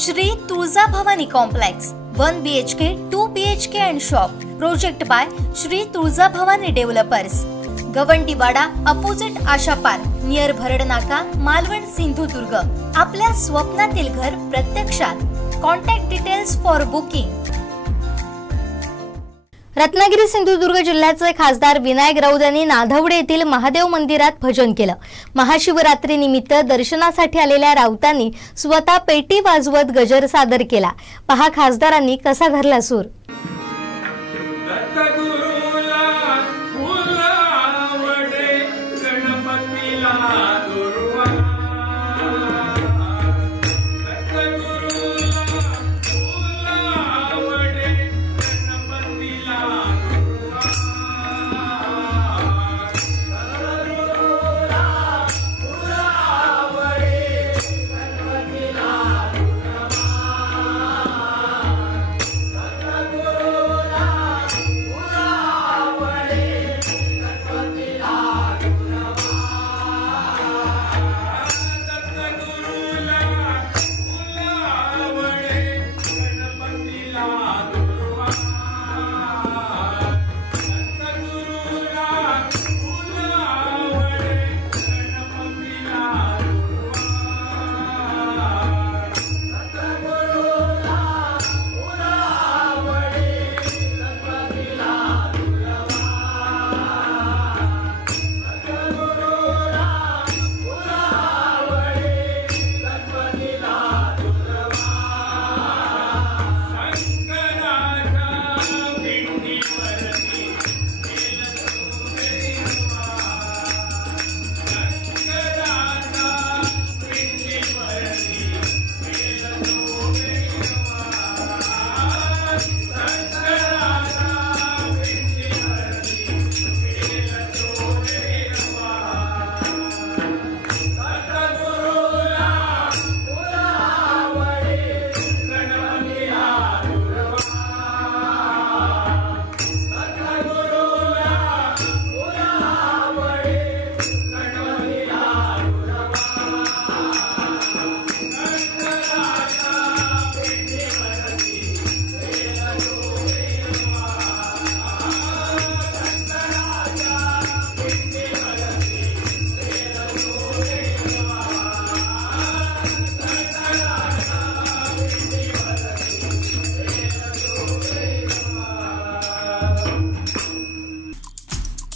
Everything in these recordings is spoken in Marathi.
Shri Tuljabhavani complex 1 BHK 2 BHK and shop project by Shri Tuljabhavani developers Gawandiwada opposite Asha park near Bharadnaka Malvan Sindhudurg. आपल्या स्वप्नातील घर प्रत्यक्षात। Contact details for booking. Ratnagiri Sindhudurg जिल्ह्याचे खासदार विनायक राऊत यांनी नाधवडे येथील महादेव मंदिरात भजन केलं। महाशिवरात्री निमित्त दर्शनासाठी आलेल्या राऊतांनी स्वतः पेटी वाजवत गजर सादर केला। पहा खासदारांनी कसा धरला सूर।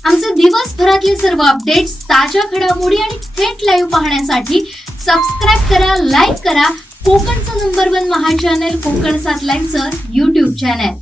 आमचे दिवसभरातले सर्व अपडेट्स, ताज्या घडामोडी आणि थेट लाईव्ह पाहण्यासाठी सबस्क्राइब करा, लाईक करा कोकणचं नंबर 1 महा चॅनल कोकण 7 लाईव्हचं YouTube चॅनल।